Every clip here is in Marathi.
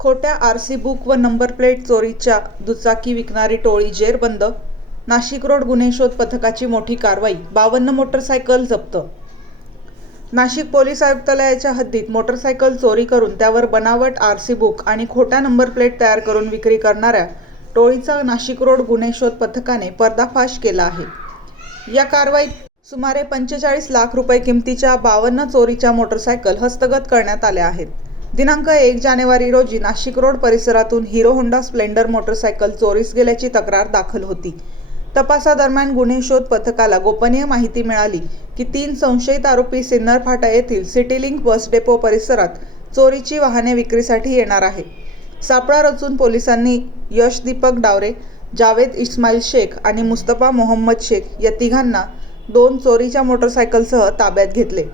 खोट्या आरसी बुक व नंबर प्लेट चोरीच्या दुचाकी विकणारी टोळी जेरबंद नाशिक रोड गुन्हे शोध पथकाची मोठी कारवाई. बावन्न मोटरसायकल जप्त. नाशिक पोलीस आयुक्तालयाच्या हद्दीत मोटरसायकल चोरी करून त्यावर बनावट आरसी बुक आणि खोट्या नंबर प्लेट तयार करून विक्री करणाऱ्या टोळीचा नाशिक रोड गुन्हे शोध पथकाने पर्दाफाश केला आहे. या कारवाईत सुमारे पंचेचाळीस लाख रुपये किमतीच्या बावन्न चोरीच्या मोटरसायकल हस्तगत करण्यात आल्या आहेत. दिनांक एक जानेवारी रोजी नाशिक रोड परिसरातून हिरो होंडा स्प्लेंडर मोटरसायकल चोरीस गेल्याची तक्रार दाखल होती. तपासादरम्यान गुन्हे शोध पथकाला गोपनीय माहिती मिळाली की तीन संशयित आरोपी सिन्नर फाटा येथील सिटीलिंक बस डेपो परिसरात चोरीची वाहने विक्रीसाठी येणार आहे. सापळा रचून पोलिसांनी यश दीपक डावरे जावेद इस्माईल शेख आणि मुस्तफा मोहम्मद शेख या तिघांना दोन चोरीच्या मोटरसायकलसह ताब्यात घेतले.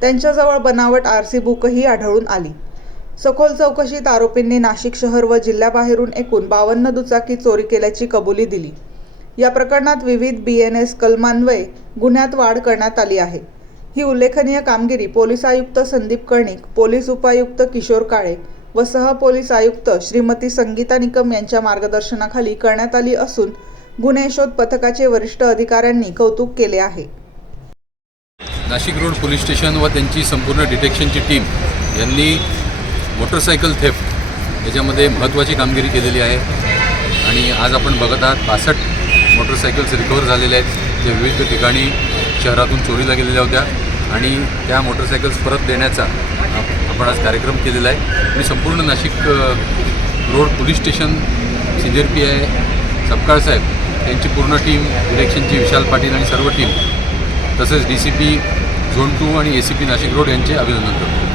त्यांच्याजवळ बनावट आर सी बुकही आढळून आली. सखोल चौकशीत आरोपींनी नाशिक शहर व जिल्ह्याबाहेरून एकूण बावन्न दुचाकी चोरी केल्याची कबुली दिली. या प्रकरणात विविध बी एन एस कलमान्वये गुन्ह्यात वाढ करण्यात आली आहे. ही उल्लेखनीय कामगिरी पोलीस आयुक्त संदीप कर्णिक पोलीस उपायुक्त किशोर काळे व सहपोलीस आयुक्त श्रीमती संगीता निकम यांच्या मार्गदर्शनाखाली करण्यात आली असून गुन्हे शोध पथकाचे वरिष्ठ अधिकाऱ्यांनी कौतुक केले आहे. नाशिक रोड पोलीस स्टेशन व त्यांची संपूर्ण डिटेक्शनची टीम यांनी मोटरसायकल थेफ्ट याच्यामध्ये महत्त्वाची कामगिरी केलेली आहे. आणि आज आपण बघत आहात बासष्ट मोटरसायकल्स रिकवर झालेल्या आहेत जे विविध ठिकाणी शहरातून चोरीला गेलेल्या होत्या. आणि त्या मोटरसायकल्स परत देण्याचा आपण आज कार्यक्रम केलेला आहे. आणि संपूर्ण Nashik road police station C J P I Sapkal साहेब यांची पूर्ण टीम डिरेक्शनची विशाल पाटील आणि सर्व टीम तसेच D C P zone two आणि A C P Nashik road यांचे अभिनंदन करतो.